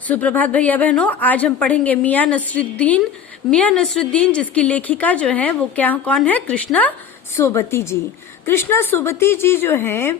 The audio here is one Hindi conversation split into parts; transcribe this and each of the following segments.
सुप्रभात भैया बहनों, आज हम पढ़ेंगे मियां नसरुद्दीन। मियां नसरुद्दीन जिसकी लेखिका जो है वो कौन है? कृष्णा सोबती जी। कृष्णा सोबती जी जो है,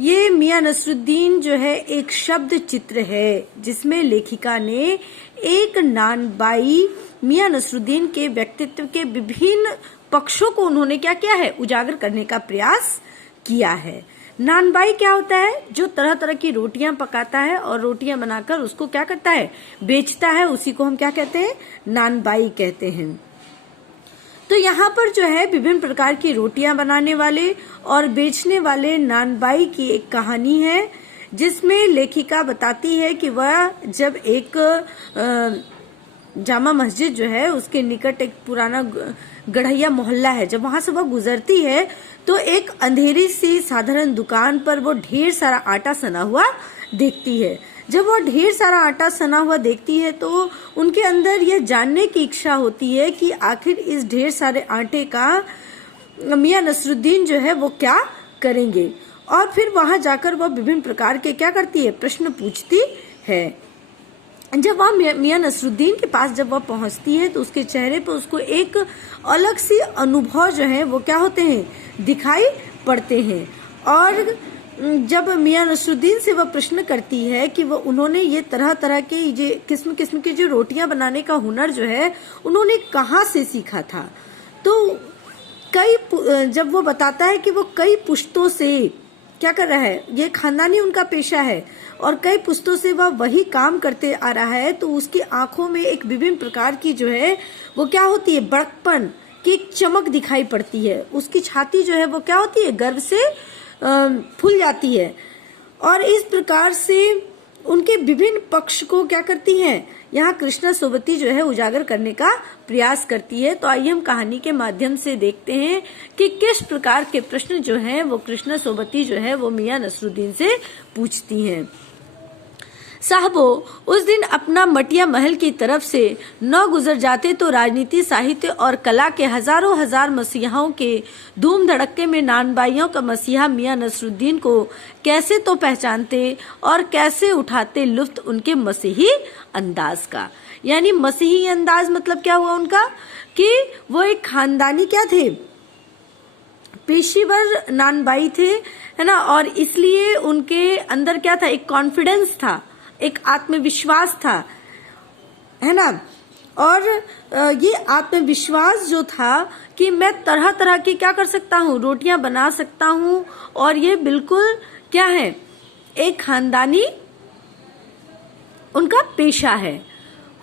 ये मियां नसरुद्दीन जो है एक शब्द चित्र है जिसमें लेखिका ने एक नानबाई मियां नसरुद्दीन के व्यक्तित्व के विभिन्न पक्षों को उन्होंने क्या किया है? उजागर करने का प्रयास किया है। नानबाई क्या होता है? जो तरह तरह की रोटियां पकाता है और रोटियां बनाकर उसको क्या करता है? बेचता है। उसी को हम क्या कहते हैं? नानबाई कहते हैं। तो यहाँ पर जो है विभिन्न प्रकार की रोटियां बनाने वाले और बेचने वाले नानबाई की एक कहानी है, जिसमें लेखिका बताती है कि वह जब एक जामा मस्जिद जो है उसके निकट एक पुराना गढ़ैया मोहल्ला है, जब वहां से वह गुजरती है तो एक अंधेरी सी साधारण दुकान पर वो ढेर सारा आटा सना हुआ देखती है। जब वह ढेर सारा आटा सना हुआ देखती है तो उनके अंदर यह जानने की इच्छा होती है कि आखिर इस ढेर सारे आटे का मियां नसरुद्दीन जो है वो क्या करेंगे। और फिर वहां जाकर वह विभिन्न प्रकार के क्या करती है? प्रश्न पूछती है। जब वह मियां नसरुद्दीन के पास जब वह पहुंचती है तो उसके चेहरे पर उसको एक अलग सी अनुभव जो है वो क्या होते हैं? दिखाई पड़ते हैं। और जब मियां नसरुद्दीन से वह प्रश्न करती है कि वो उन्होंने ये तरह तरह के ये किस्म किस्म की जो रोटियां बनाने का हुनर जो है उन्होंने कहाँ से सीखा था, तो जब वो बताता है कि वो कई पुश्तों से क्या कर रहा है, ये खानदानी उनका पेशा है और कई पुश्तों से वह वही काम करते आ रहा है, तो उसकी आंखों में एक विभिन्न प्रकार की जो है वो क्या होती है? बड़कपन की एक चमक दिखाई पड़ती है। उसकी छाती जो है वो क्या होती है? गर्व से फूल जाती है। और इस प्रकार से उनके विभिन्न पक्ष को क्या करती हैं? यहाँ कृष्णा सोबती जो है उजागर करने का प्रयास करती है। तो आइए हम कहानी के माध्यम से देखते हैं कि किस प्रकार के प्रश्न जो हैं वो कृष्णा सोबती जो है वो मियां नसरुद्दीन से पूछती हैं। साहबो, उस दिन अपना मटिया महल की तरफ से न गुजर जाते तो राजनीति, साहित्य और कला के हजारों हजार मसीहाओं के धूम धड़क्के में नानबाइयों का मसीहा मियां नसरुद्दीन को कैसे तो पहचानते और कैसे उठाते लुत्फ उनके मसीही अंदाज का। यानी मसीही अंदाज मतलब क्या हुआ उनका? कि वो एक खानदानी क्या थे? पेशेवर नानबाई थे, है ना। और इसलिए उनके अंदर क्या था? एक कॉन्फिडेंस था, एक आत्मविश्वास था, है ना। और ये आत्मविश्वास जो था कि मैं तरह तरह की क्या कर सकता हूँ? रोटियां बना सकता हूँ। और ये बिल्कुल क्या है? एक खानदानी उनका पेशा है।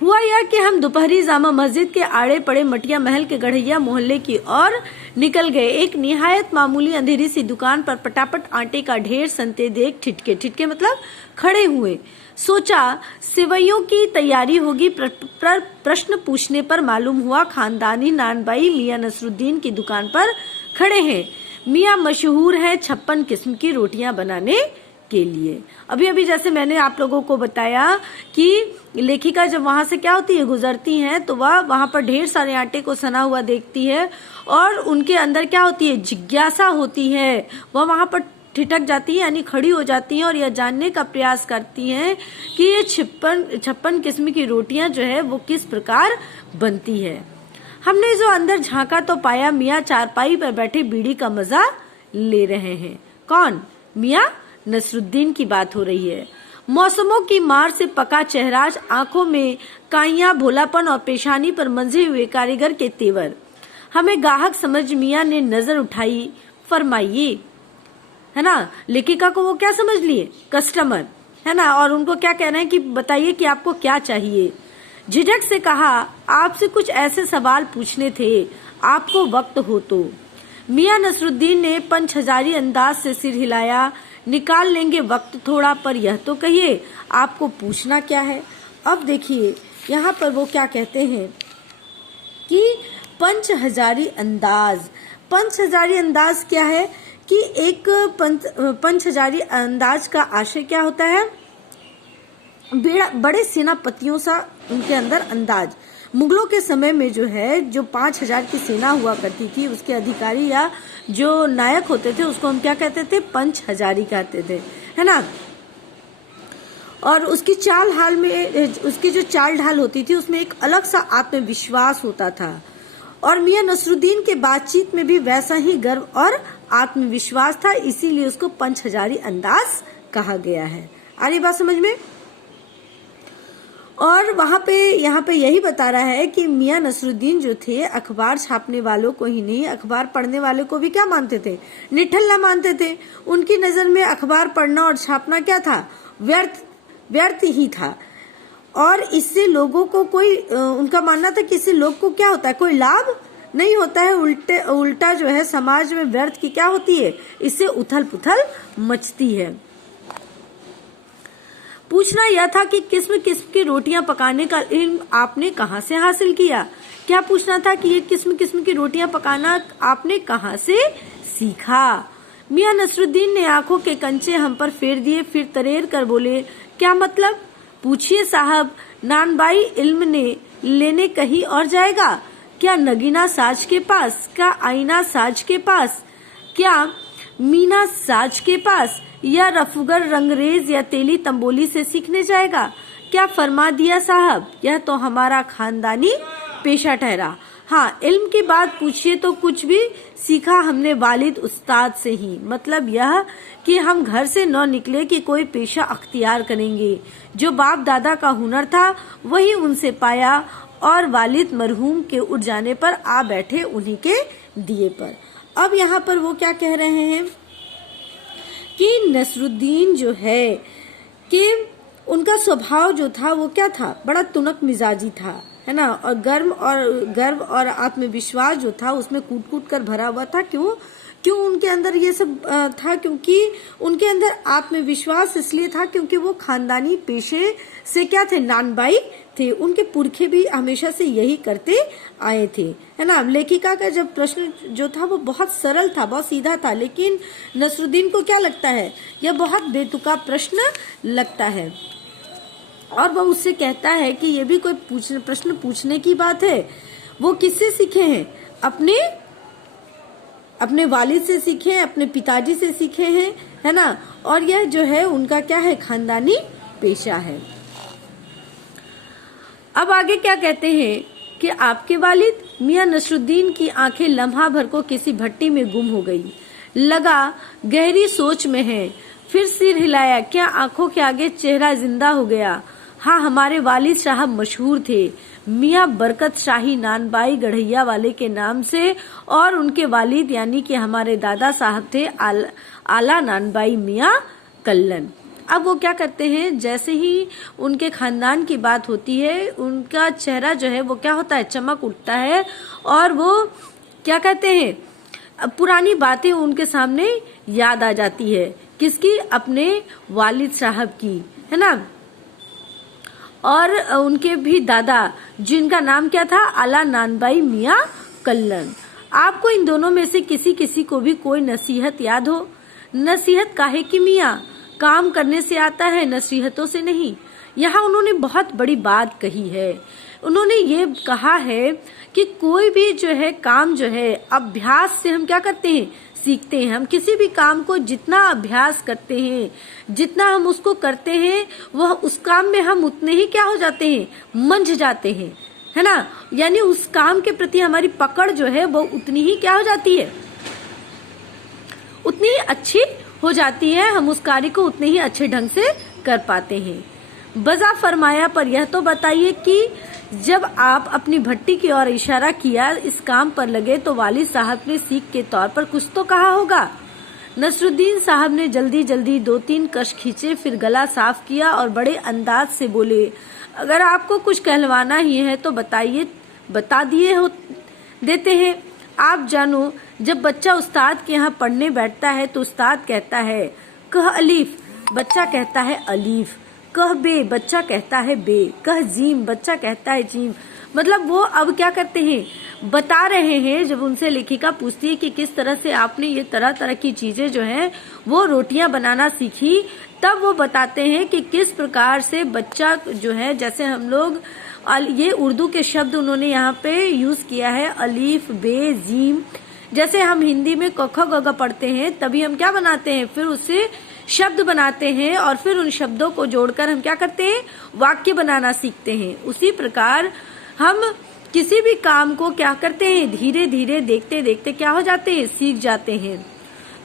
हुआ यह कि हम दोपहरी जामा मस्जिद के आड़े पड़े मटिया महल के गढ़ैया मोहल्ले की ओर निकल गए। एक निहायत मामूली अंधेरी सी दुकान पर पटापट आटे का ढेर सनते देख ठिठके ठिठके मतलब खड़े हुए। सोचा सिवैयों की तैयारी होगी। प्रश्न पूछने पर मालूम हुआ खानदानी नानबाई मियां नसरुद्दीन की दुकान पर खड़े हैं। मियां मशहूर है 56 किस्म की रोटियां बनाने के लिए। अभी अभी जैसे मैंने आप लोगों को बताया कि लेखिका जब वहां से क्या होती है? गुजरती हैं, तो वह वहां पर ढेर सारे आटे को सना हुआ देखती है और उनके अंदर क्या होती है? जिज्ञासा होती है। वह वहां पर ठिठक जाती है, यानी खड़ी हो जाती हैं और यह जानने का प्रयास करती हैं कि ये 56 किस्म की रोटियां जो है वो किस प्रकार बनती है। हमने जो अंदर झांका तो पाया मियां चारपाई पर बैठे बीड़ी का मजा ले रहे हैं। कौन? मियां नसरुद्दीन की बात हो रही है। मौसमों की मार से पका चेहराज, आंखों में काइयां, भोलापन और पेशानी पर मंजे हुए कारीगर के तेवर। हमें गाहक समझ मियां ने नजर उठाई। फरमाइए, है ना। लेखिका को वो क्या समझ लिए? कस्टमर, है ना। और उनको क्या कहना है कि बताइए कि आपको क्या चाहिए। झिझक से कहा, आपसे कुछ ऐसे सवाल पूछने थे, आपको वक्त हो तो। मियां नसरुद्दीन ने पंचहजारी अंदाज से सिर हिलाया। निकाल लेंगे वक्त थोड़ा, पर यह तो कहिए आपको पूछना क्या है। अब देखिए यहाँ पर वो क्या कहते हैं कि पंचहजारी अंदाज। पंचहजारी अंदाज क्या है? कि एक पंचहजारी अंदाज का आशय क्या होता है? बड़े सेनापतियों सा उनके अंदर अंदाज। मुगलों के समय में जो है जो 5000 की सेना हुआ करती थी, उसके अधिकारी या जो नायक होते थे उसको हम क्या कहते थे? पंचहजारी कहते थे, है ना। और उसकी उसकी जो चाल ढाल होती थी उसमें एक अलग सा आत्मविश्वास होता था। और मियां नसरुद्दीन के बातचीत में भी वैसा ही गर्व और आत्मविश्वास था, इसीलिए उसको पंच हजारी अंदाज कहा गया है। आ रही बात समझ में? और यहाँ पे यही बता रहा है कि मियां नसरुद्दीन जो थे अखबार छापने वालों को ही नहीं, अखबार पढ़ने वालों को भी क्या मानते थे? निठल्ला मानते थे। उनकी नजर में अखबार पढ़ना और छापना क्या था? व्यर्थ ही था। और इससे लोगों को उनका मानना था कि इससे लोग को क्या होता है? कोई लाभ नहीं होता है। उल्टा जो है समाज में व्यर्थ की क्या होती है? इससे उथल पुथल मचती है। पूछना यह था कि किस्म किस्म की रोटियां पकाने का इल्म आपने कहाँ से हासिल किया? क्या पूछना था कि ये किस्म किस्म की रोटियां पकाना आपने कहाँ से सीखा? मियां नसरुद्दीन ने आंखों के कंचे हम पर फेर दिए, फिर तरेर कर बोले, क्या मतलब? पूछिए साहब, नानबाई इल्म लेने कहीं और जाएगा क्या? नगीना साज के पास? क्या आईना साज के पास? क्या मीना साज के पास? या रफूगर रंगरेज या तेली तंबोली से सीखने जाएगा? क्या फरमा दिया साहब, यह तो हमारा खानदानी पेशा ठहरा। हाँ, इल्म की बात पूछिए तो कुछ भी सीखा हमने वालिद उस्ताद से ही। मतलब यह कि हम घर से न निकले कि कोई पेशा अख्तियार करेंगे। जो बाप दादा का हुनर था वही उनसे पाया और वालिद मरहूम के उठ जाने पर आ बैठे उन्हीं के दिए पर। अब यहाँ पर वो क्या कह रहे हैं कि नसरुद्दीन जो है कि उनका स्वभाव जो था वो क्या था? बड़ा तुनक मिजाजी था, है ना। और गर्व और आत्मविश्वास जो था उसमें कूट कूट कर भरा हुआ था। क्यों उनके अंदर ये सब था? क्योंकि उनके अंदर आत्मविश्वास इसलिए था क्योंकि वो खानदानी पेशे से क्या थे? नानबाई थे। उनके पुरखे भी हमेशा से यही करते आए थे, है ना। लेखिका का जब प्रश्न जो था वो बहुत सरल था, बहुत सीधा था, लेकिन नसरुद्दीन को क्या लगता है? यह बहुत बेतुका प्रश्न लगता है। और वह उससे कहता है कि ये भी कोई प्रश्न पूछने की बात है? वो किससे सीखे हैं? अपने वालिद से सीखे हैं, अपने पिताजी से सीखे हैं, है ना। और यह जो है उनका क्या है? खानदानी पेशा है। अब आगे क्या कहते हैं कि आपके वालिद? मियां नसरुद्दीन की आंखें लम्हा भर को किसी भट्टी में गुम हो गई। लगा गहरी सोच में है। फिर सिर हिलाया। क्या आंखों के आगे चेहरा जिंदा हो गया? हाँ, हमारे वालिद साहब मशहूर थे मियां बरकत शाही नानबाई गढ़ैया वाले के नाम से, और उनके वालिद यानी कि हमारे दादा साहब थे आला नानबाई मियां कल्लन। अब वो क्या करते हैं? जैसे ही उनके खानदान की बात होती है उनका चेहरा जो है वो क्या होता है? चमक उठता है। और वो क्या कहते हैं? पुरानी बातें उनके सामने याद आ जाती है। किसकी? अपने वालिद साहब की, है ना। और उनके भी दादा जिनका नाम क्या था? आला नानबाई मियां कल्लन। आपको इन दोनों में से किसी किसी को भी कोई नसीहत याद हो? नसीहत काहे की मियां? काम करने से आता है, नसीहतों से नहीं। यहाँ उन्होंने बहुत बड़ी बात कही है। उन्होंने ये कहा है कि कोई भी जो है काम जो है अभ्यास से हम क्या करते हैं? सीखते हैं। हम किसी भी काम को जितना अभ्यास करते हैं, जितना हम उसको करते हैं, वह उस काम में हम उतने ही क्या हो जाते हैं? मंझ जाते हैं, है ना। यानी उस काम के प्रति हमारी पकड़ जो है वो उतनी ही क्या हो जाती है? उतनी ही अच्छी हो जाती है। हम उस कार्य को उतने ही अच्छे ढंग से कर पाते हैं। बजा फरमाया, पर यह तो बताइए कि जब आप अपनी भट्टी की ओर इशारा किया, इस काम पर लगे, तो वालिद साहब ने सीख के तौर पर कुछ तो कहा होगा। नसरुद्दीन साहब ने जल्दी जल्दी 2-3 कश खींचे, फिर गला साफ किया और बड़े अंदाज से बोले, अगर आपको कुछ कहलवाना ही है तो बताइए, बता देते हैं। आप जानो, जब बच्चा उस्ताद के यहाँ पढ़ने बैठता है तो उस्ताद कहता है कह अलीफ, बच्चा कहता है अलीफ। कह बे, बच्चा कहता है बे। कह जीम, बच्चा कहता है जीम। मतलब वो अब क्या करते हैं? बता रहे हैं। जब उनसे लेखिका पूछती है कि किस तरह से आपने ये तरह तरह की चीजें जो हैं वो रोटियां बनाना सीखी, तब वो बताते हैं कि किस प्रकार से बच्चा जो है, जैसे हम लोग ये उर्दू के शब्द उन्होंने यहाँ पे यूज किया है, अलीफ, बे, जीम। जैसे हम हिंदी में क ख ग घ पढ़ते हैं, तभी हम क्या बनाते हैं? फिर उससे शब्द बनाते हैं और फिर उन शब्दों को जोड़कर हम क्या करते हैं, वाक्य बनाना सीखते हैं। उसी प्रकार हम किसी भी काम को क्या करते हैं, धीरे धीरे देखते देखते क्या हो जाते हैं, सीख जाते हैं।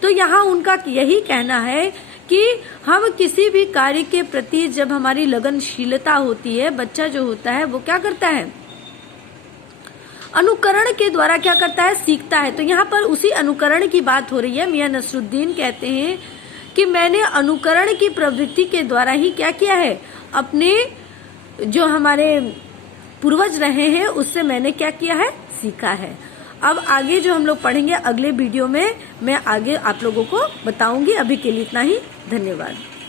तो यहाँ उनका यही कहना है कि हम किसी भी कार्य के प्रति जब हमारी लगनशीलता होती है, बच्चा जो होता है वो क्या करता है, अनुकरण के द्वारा क्या करता है, सीखता है। तो यहाँ पर उसी अनुकरण की बात हो रही है। मियां नसरुद्दीन कहते हैं कि मैंने अनुकरण की प्रवृत्ति के द्वारा ही क्या किया है, अपने जो हमारे पूर्वज रहे हैं उससे मैंने क्या किया है, सीखा है। अब आगे जो हम लोग पढ़ेंगे अगले वीडियो में, मैं आगे आप लोगों को बताऊंगी। अभी के लिए इतना ही, धन्यवाद।